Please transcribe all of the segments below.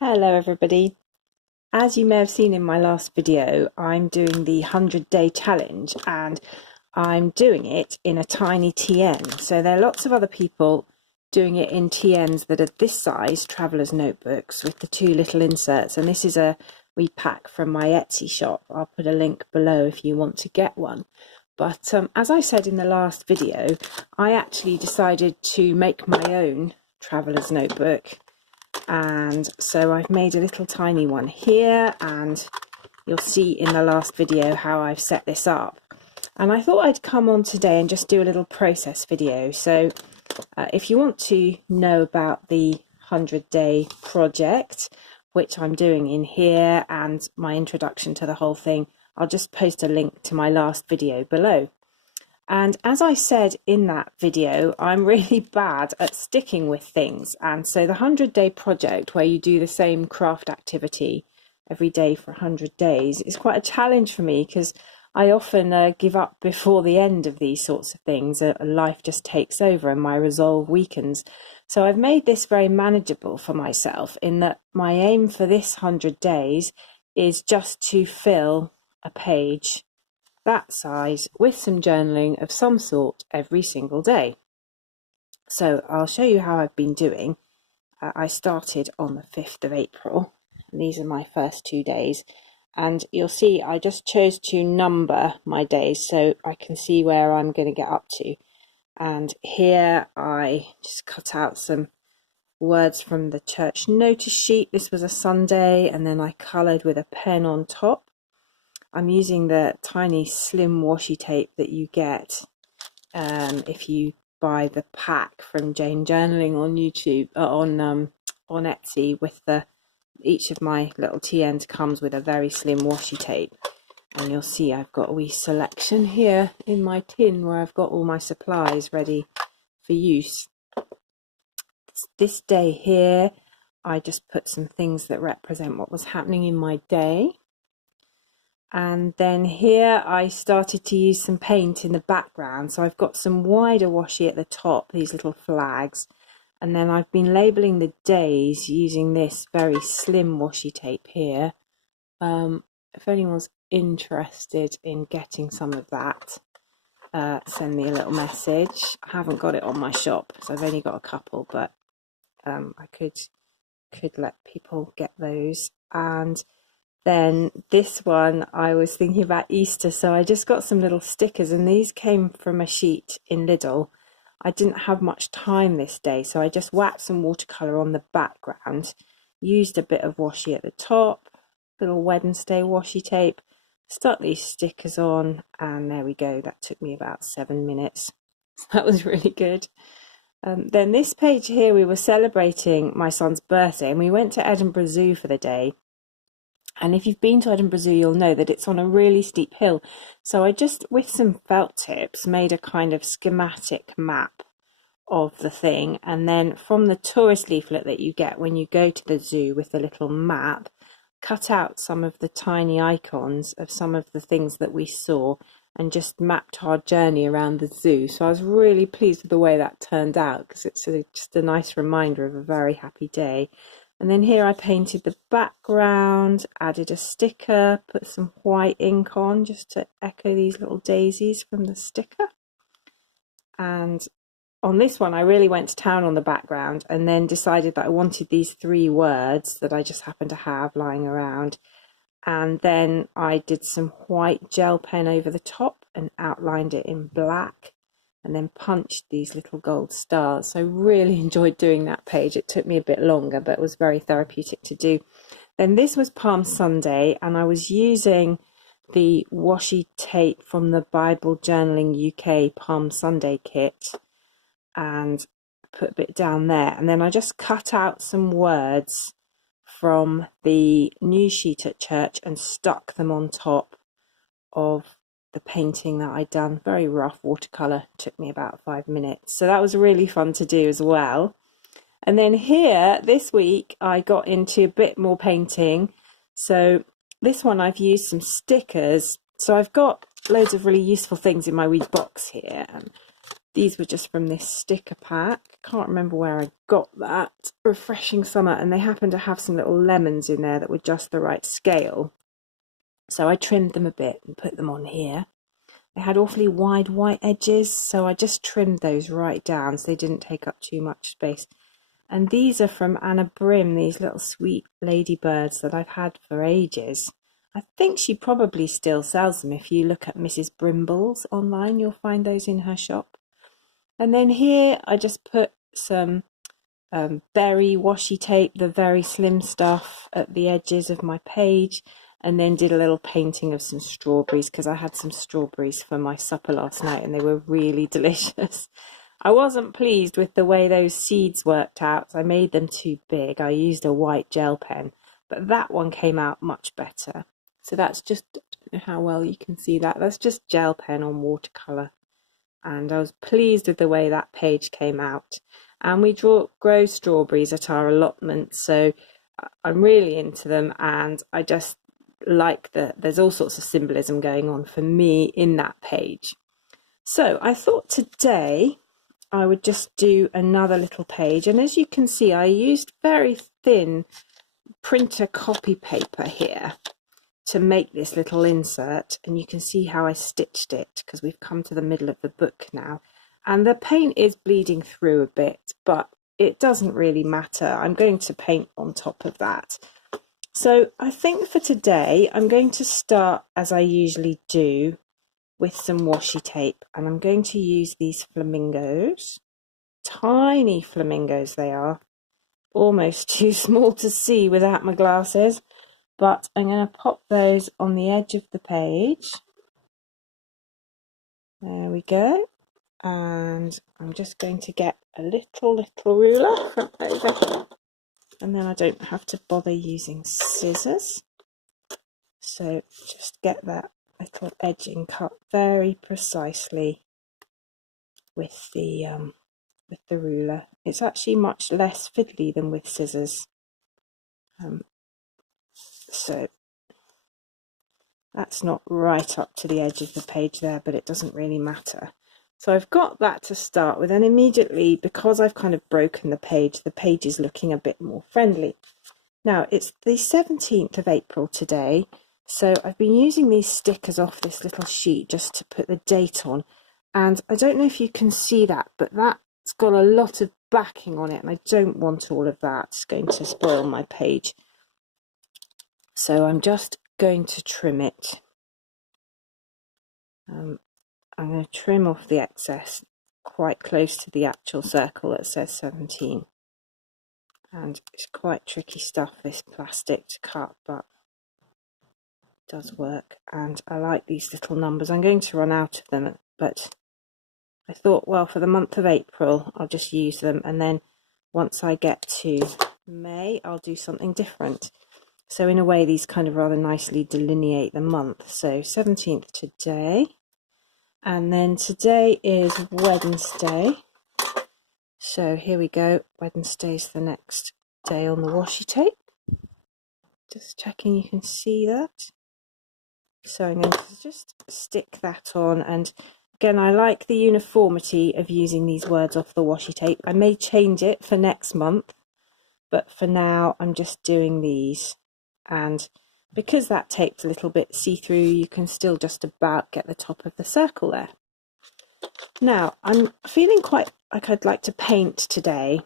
Hello everybody. As you may have seen in my last video, I'm doing the 100-day challenge and I'm doing it in a tiny TN. So there are lots of other people doing it in TNs that are this size, traveller's notebooks with the two little inserts, and this is a wee pack from my Etsy shop. I'll put a link below if you want to get one. But as I said in the last video, I actually decided to make my own traveller's notebook, and so I've made a little tiny one here, and you'll see in the last video how I've set this up. And I thought I'd come on today and just do a little process video. So if you want to know about the 100-day project, which I'm doing in here, and my introduction to the whole thing, I'll just post a link to my last video below. And as I said in that video, I'm really bad at sticking with things. And so the 100-day project, where you do the same craft activity every day for 100 days, is quite a challenge for me because I often give up before the end of these sorts of things. Life just takes over and my resolve weakens. So I've made this very manageable for myself in that my aim for this 100 days is just to fill a page that size with some journaling of some sort every single day. So I'll show you how I've been doing. I started on the 5th of April, and these are my first 2 days, and you'll see I just chose to number my days so I can see where I'm going to get up to. And here I just cut out some words from the church notice sheet. This was a Sunday, and then I coloured with a pen on top. I'm using the tiny slim washi tape that you get if you buy the pack from Jane Journaling on YouTube, on Etsy. With each of my little TNs comes with a very slim washi tape, and you'll see I've got a wee selection here in my tin where I've got all my supplies ready for use. This day here, I just put some things that represent what was happening in my day. And then here I started to use some paint in the background. So I've got some wider washi at the top, these little flags. And then I've been labelling the days using this very slim washi tape here. If anyone's interested in getting some of that, send me a little message. I haven't got it on my shop, so I've only got a couple, but I could let people get those. And then this one, I was thinking about Easter, so I just got some little stickers, and these came from a sheet in Lidl. I didn't have much time this day, so I just whacked some watercolour on the background, used a bit of washi at the top, little Wednesday washi tape, stuck these stickers on, and there we go. That took me about 7 minutes. So that was really good. Then this page here, we were celebrating my son's birthday, and we went to Edinburgh Zoo for the day. And if you've been to Edinburgh Zoo, you'll know that it's on a really steep hill. So I just, with some felt tips, made a kind of schematic map of the thing. And then from the tourist leaflet that you get when you go to the zoo with the little map, cut out some of the tiny icons of some of the things that we saw and just mapped our journey around the zoo. So I was really pleased with the way that turned out, because it's just a nice reminder of a very happy day. And then here I painted the background, added a sticker, put some white ink on just to echo these little daisies from the sticker. And on this one, I really went to town on the background, and then decided that I wanted these 3 words that I just happened to have lying around. And then I did some white gel pen over the top and outlined it in black, and then punched these little gold stars. So I really enjoyed doing that page. It took me a bit longer, but it was very therapeutic to do. Then this was Palm Sunday, and I was using the washi tape from the Bible Journaling UK Palm Sunday kit, and put a bit down there. And then I just cut out some words from the news sheet at church and stuck them on top of the painting that I'd done. Very rough watercolour, took me about 5 minutes. So that was really fun to do as well. And then here, this week, I got into a bit more painting. So this one, I've used some stickers. So I've got loads of really useful things in my wee box here. And These were just from this sticker pack. Can't remember where I got that. Refreshing Summer, and they happened to have some little lemons in there that were just the right scale. So I trimmed them a bit and put them on here. They had awfully wide white edges, so I just trimmed those right down so they didn't take up too much space. And these are from Anna Brim, these little sweet ladybirds that I've had for ages. I think she probably still sells them. If you look at Mrs. Brimble's online, you'll find those in her shop. And then here I just put some berry washi tape, the very slim stuff, at the edges of my page, and then did a little painting of some strawberries because I had some strawberries for my supper last night and they were really delicious. I wasn't pleased with the way those seeds worked out. I made them too big. I used a white gel pen, but that one came out much better. So that's just, I don't know how well you can see that. That's just gel pen on watercolour. And I was pleased with the way that page came out. And we grow strawberries at our allotment, so I'm really into them, and I just like that there's all sorts of symbolism going on for me in that page. So I thought today I would just do another little page, and as you can see I used very thin printer copy paper here to make this little insert, and you can see how I stitched it because we've come to the middle of the book now, and the paint is bleeding through a bit, but it doesn't really matter. I'm going to paint on top of that. So I think for today I'm going to start, as I usually do, with some washi tape, and I'm going to use these flamingos. Tiny flamingos they are, almost too small to see without my glasses, but I'm going to pop those on the edge of the page. There we go. And I'm just going to get a little ruler from over here, and then I don't have to bother using scissors. So just get that little edging cut very precisely with the ruler. It's actually much less fiddly than with scissors. So that's not right up to the edge of the page there, but it doesn't really matter. So I've got that to start with, and immediately, because I've kind of broken the page is looking a bit more friendly. Now, it's the 17th of April today, so I've been using these stickers off this little sheet just to put the date on, and I don't know if you can see that, but that's got a lot of backing on it, and I don't want all of that. It's going to spoil my page. So I'm just going to trim it. I'm going to trim off the excess quite close to the actual circle that says 17. And it's quite tricky stuff, this plastic, to cut, but it does work. And I like these little numbers. I'm going to run out of them, but I thought, well, for the month of April, I'll just use them. And then once I get to May, I'll do something different. So in a way, these kind of rather nicely delineate the month. So 17th today. And then today is Wednesday. So here we go. Wednesday's the next day on the washi tape. Just checking you can see that. So I'm going to just stick that on. And again, I like the uniformity of using these words off the washi tape. I may change it for next month, but for now I'm just doing these. And because that tape's a little bit see-through, you can still just about get the top of the circle there. Now, I'm feeling quite like I'd like to paint today,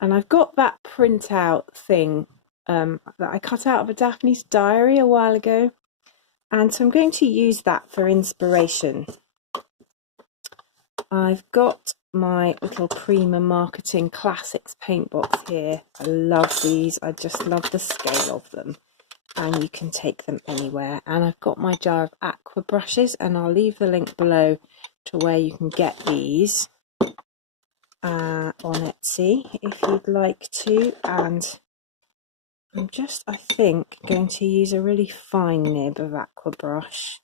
and I've got that printout thing that I cut out of a Daphne's diary a while ago, and so I'm going to use that for inspiration. I've got my little Prima Marketing Classics paint box here. I love these. I just love the scale of them, and you can take them anywhere. And I've got my jar of aqua brushes, and I'll leave the link below to where you can get these on Etsy if you'd like to. And I'm just, I think, going to use a really fine nib of aqua brush.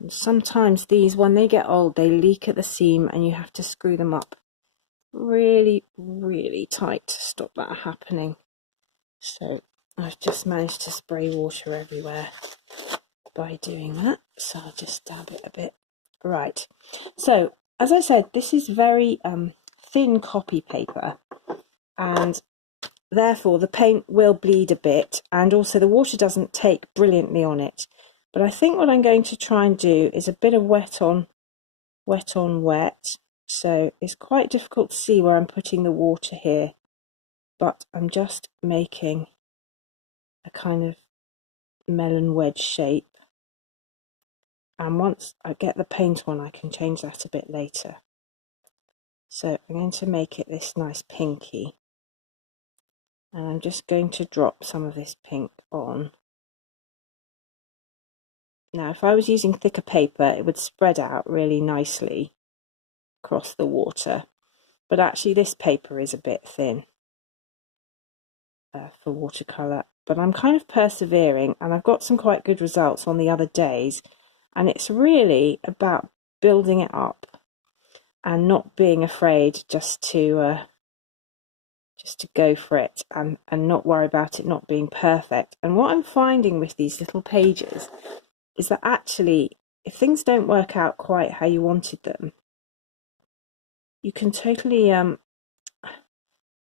And sometimes these, when they get old, they leak at the seam and you have to screw them up really, really tight to stop that happening. So I've just managed to spray water everywhere by doing that. So I'll just dab it a bit. Right, so as I said, this is very thin copy paper, and therefore the paint will bleed a bit, and also the water doesn't take brilliantly on it. But I think what I'm going to try and do is a bit of wet on wet. So it's quite difficult to see where I'm putting the water here, but I'm just making a kind of melon wedge shape. And once I get the paint on, I can change that a bit later. So I'm going to make it this nice pinky. And I'm just going to drop some of this pink on. Now, if I was using thicker paper, it would spread out really nicely across the water. But actually this paper is a bit thin for watercolour. But I'm kind of persevering, and I've got some quite good results on the other days. And it's really about building it up and not being afraid just to go for it, and not worry about it not being perfect. And what I'm finding with these little pages is that actually, if things don't work out quite how you wanted them, you can totally,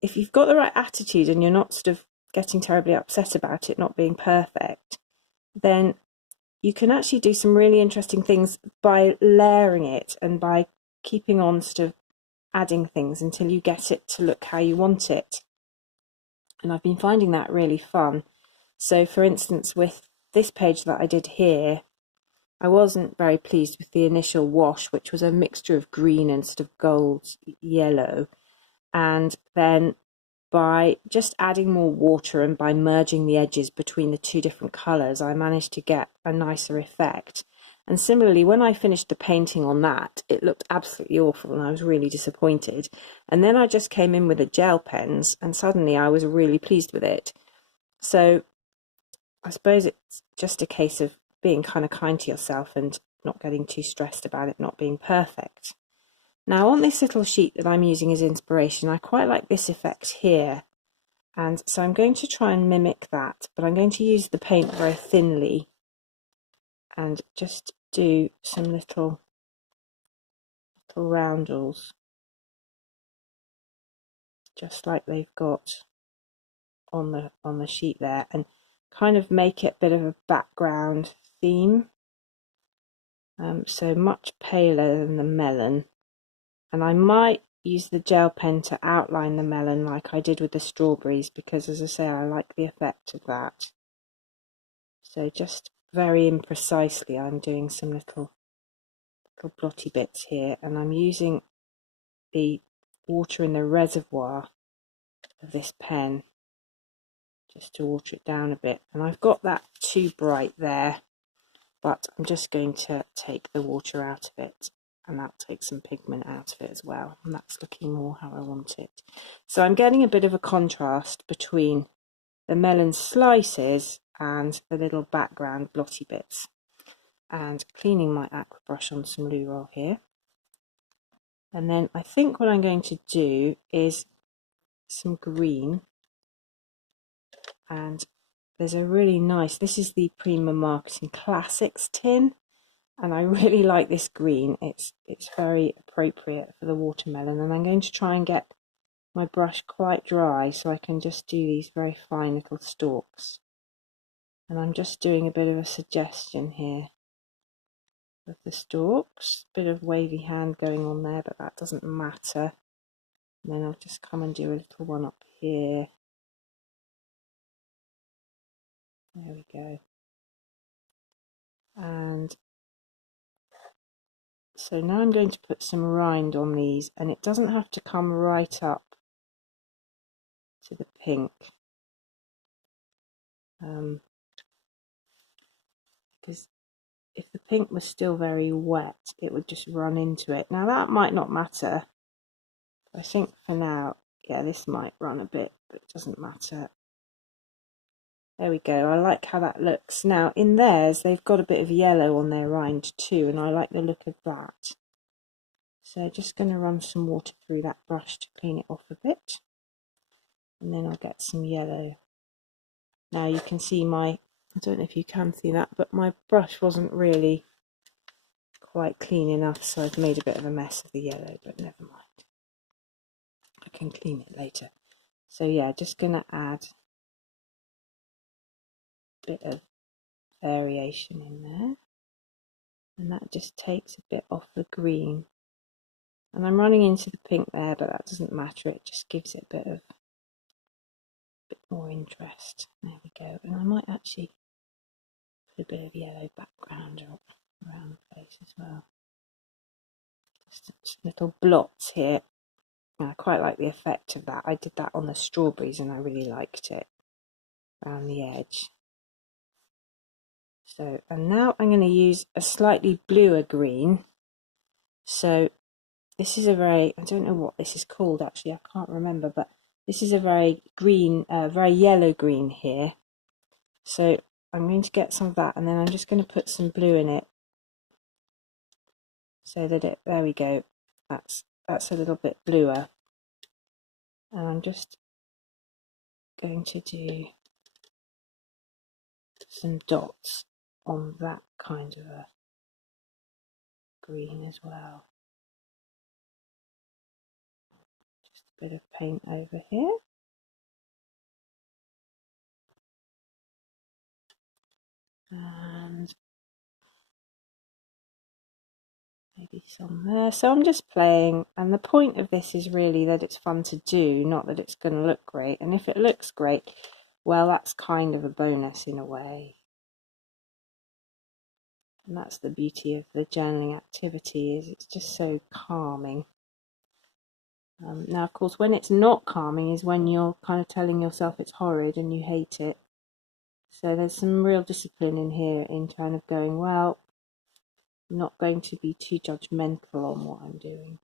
if you've got the right attitude and you're not sort of getting terribly upset about it not being perfect, then you can actually do some really interesting things by layering it and by keeping on sort of adding things until you get it to look how you want it. And I've been finding that really fun. So for instance, with this page that I did here, I wasn't very pleased with the initial wash, which was a mixture of green and sort of gold yellow. And then by just adding more water and by merging the edges between the two different colours, I managed to get a nicer effect. And similarly, when I finished the painting on that, it looked absolutely awful and I was really disappointed. And then I just came in with the gel pens and suddenly I was really pleased with it. So I suppose it's just a case of being kind of kind to yourself and not getting too stressed about it not being perfect. Now on this little sheet that I'm using as inspiration, I quite like this effect here. And so I'm going to try and mimic that, but I'm going to use the paint very thinly and just do some little roundels, just like they've got on the sheet there, and kind of make it a bit of a background theme. So much paler than the melon, and I might use the gel pen to outline the melon like I did with the strawberries, because as I say, I like the effect of that. So just very imprecisely I'm doing some little blotty bits here, and I'm using the water in the reservoir of this pen just to water it down a bit. And I've got that too bright there, but I'm just going to take the water out of it, and that'll take some pigment out of it as well, and that's looking more how I want it. So I'm getting a bit of a contrast between the melon slices and the little background blotty bits. And cleaning my aqua brush on some loo roll here. And then I think what I'm going to do is some green, and there's a really nice, this is the Prima Marketing Classics tin, and I really like this green. It's very appropriate for the watermelon, and I'm going to try and get my brush quite dry so I can just do these very fine little stalks. And I'm just doing a bit of a suggestion here of the stalks, bit of wavy hand going on there, but that doesn't matter. And then I'll just come and do a little one up here. There we go. And so now I'm going to put some rind on these, and it doesn't have to come right up to the pink, because if the pink was still very wet, it would just run into it. Now that might not matter. I think for now, yeah, this might run a bit, but it doesn't matter. There we go. I like how that looks. Now in theirs, they've got a bit of yellow on their rind too, and I like the look of that. So just going to run some water through that brush to clean it off a bit, and then I'll get some yellow. Now you can see I don't know if you can see that, but my brush wasn't really quite clean enough, so I've made a bit of a mess of the yellow, but never mind. I can clean it later. So yeah, just going to add a bit of variation in there. And that just takes a bit off the green. And I'm running into the pink there, but that doesn't matter. It just gives it a bit more interest. There we go. And I might actually put a bit of yellow background around the place as well. Just little blots here. And I quite like the effect of that. I did that on the strawberries and I really liked it around the edge. So, and now I'm going to use a slightly bluer green. So this is a very, I don't know what this is called actually, I can't remember, but this is a very green, very yellow green here. So I'm going to get some of that, and then I'm just going to put some blue in it so that it, there we go, that's a little bit bluer. And I'm just going to do some dots on that kind of a green as well. Just a bit of paint over here. And maybe some there. So I'm just playing, and the point of this is really that it's fun to do, not that it's going to look great. And if it looks great, well, that's kind of a bonus in a way. And that's the beauty of the journaling activity, is it's just so calming. Now, of course, when it's not calming is when you're kind of telling yourself it's horrid and you hate it. So there's some real discipline in here in kind of going, well, I'm not going to be too judgmental on what I'm doing.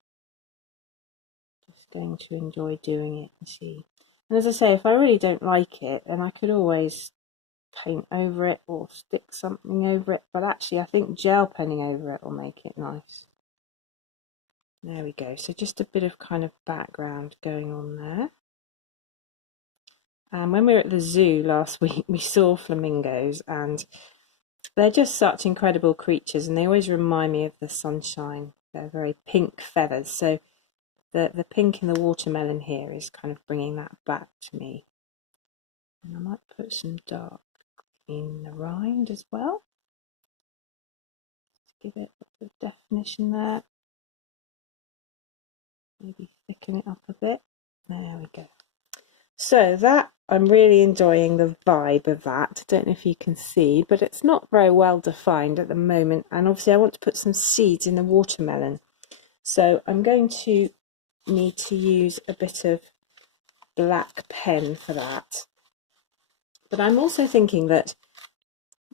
Just going to enjoy doing it and see. And as I say, if I really don't like it, then I could always paint over it or stick something over it. But actually, I think gel penning over it will make it nice. There we go. So just a bit of kind of background going on there. And when we were at the zoo last week, we saw flamingos, and they're just such incredible creatures, and they always remind me of the sunshine. They're very pink feathers. So the pink in the watermelon here is kind of bringing that back to me. And I might put some dark in the rind as well. Give it a bit of definition there. Maybe thicken it up a bit. There we go. So that, I'm really enjoying the vibe of that. I don't know if you can see, but it's not very well defined at the moment. And obviously I want to put some seeds in the watermelon. So I'm going to need to use a bit of black pen for that. But I'm also thinking that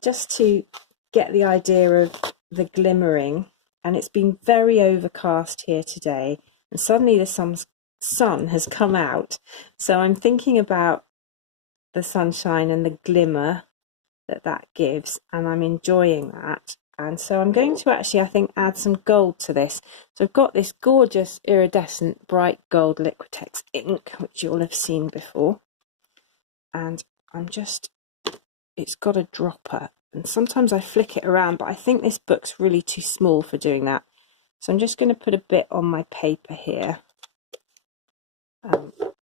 just to get the idea of the glimmering, and it's been very overcast here today, and suddenly the sun has come out. So I'm thinking about the sunshine and the glimmer that gives, and I'm enjoying that. And so I'm going to actually, I think, add some gold to this. So I've got this gorgeous iridescent bright gold Liquitex ink, which you'll have seen before. And I'm just, it's got a dropper. And sometimes I flick it around, but I think this book's really too small for doing that. So I'm just going to put a bit on my paper here.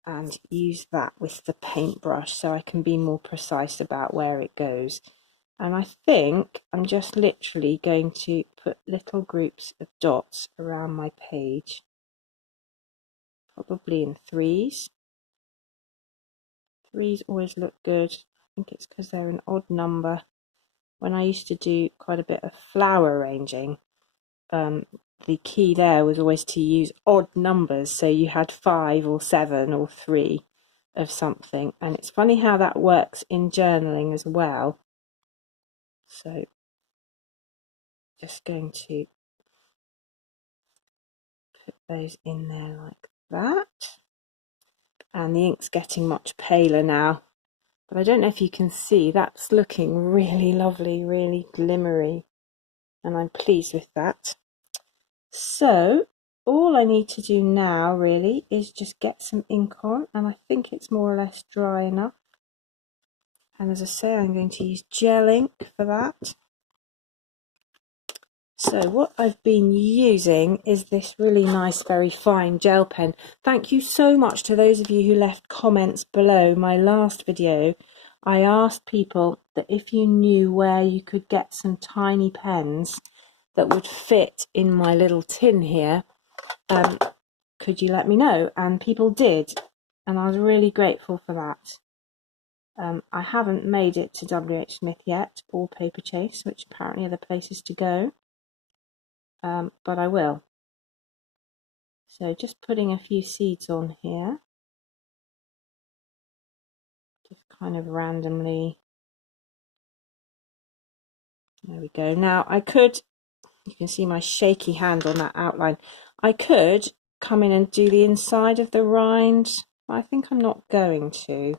And use that with the paintbrush so I can be more precise about where it goes. And I think I'm just literally going to put little groups of dots around my page, probably in threes. Threes always look good. I think it's because they're an odd number. When I used to do quite a bit of flower arranging, the key there was always to use odd numbers, so you had 5 or 7 or 3 of something. And it's funny how that works in journaling as well. So just going to put those in there like that. And the ink's getting much paler now, but I don't know if you can see, that's looking really lovely, really glimmery, and I'm pleased with that. So all I need to do now really is just get some ink on, and I think it's more or less dry enough. And as I say, I'm going to use gel ink for that. So what I've been using is this really nice, very fine gel pen. Thank you so much to those of you who left comments below my last video. I asked people that if you knew where you could get some tiny pens that would fit in my little tin here, could you let me know? And people did, and I was really grateful for that. I haven't made it to WH Smith yet, or Paper Chase, which apparently are the places to go. But I will. So just putting a few seeds on here, just kind of randomly. There we go. Now I could, you can see my shaky hand on that outline. I could come in and do the inside of the rind, but I think I'm not going to.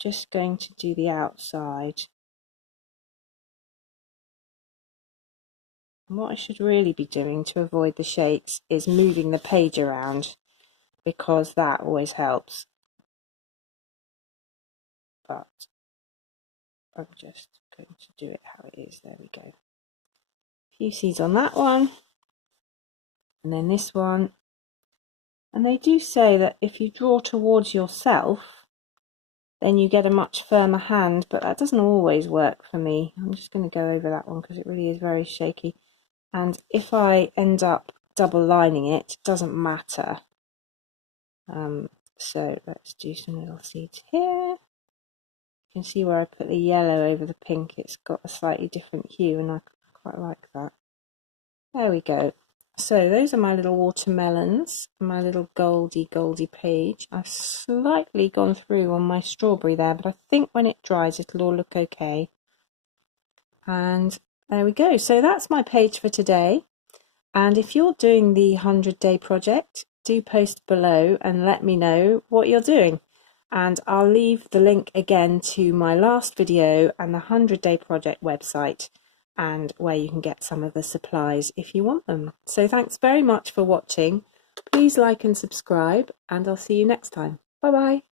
Just going to do the outside. And what I should really be doing to avoid the shakes is moving the page around, because that always helps. But I'm just going to do it how it is. There we go. A few seeds on that one, and then this one. And they do say that if you draw towards yourself, then you get a much firmer hand, but that doesn't always work for me. I'm just going to go over that one because it really is very shaky. And if I end up double lining it, it doesn't matter. So let's do some little seeds here. You can see where I put the yellow over the pink. It's got a slightly different hue, and I quite like that. There we go. So those are my little watermelons, my little goldy page. I've slightly gone through on my strawberry there, but I think when it dries it'll all look okay. And there we go. So that's my page for today. And if you're doing the 100-day project, do post below and let me know what you're doing. And I'll leave the link again to my last video and the 100-day project website, and where you can get some of the supplies if you want them. So thanks very much for watching. Please like and subscribe, and I'll see you next time. Bye bye.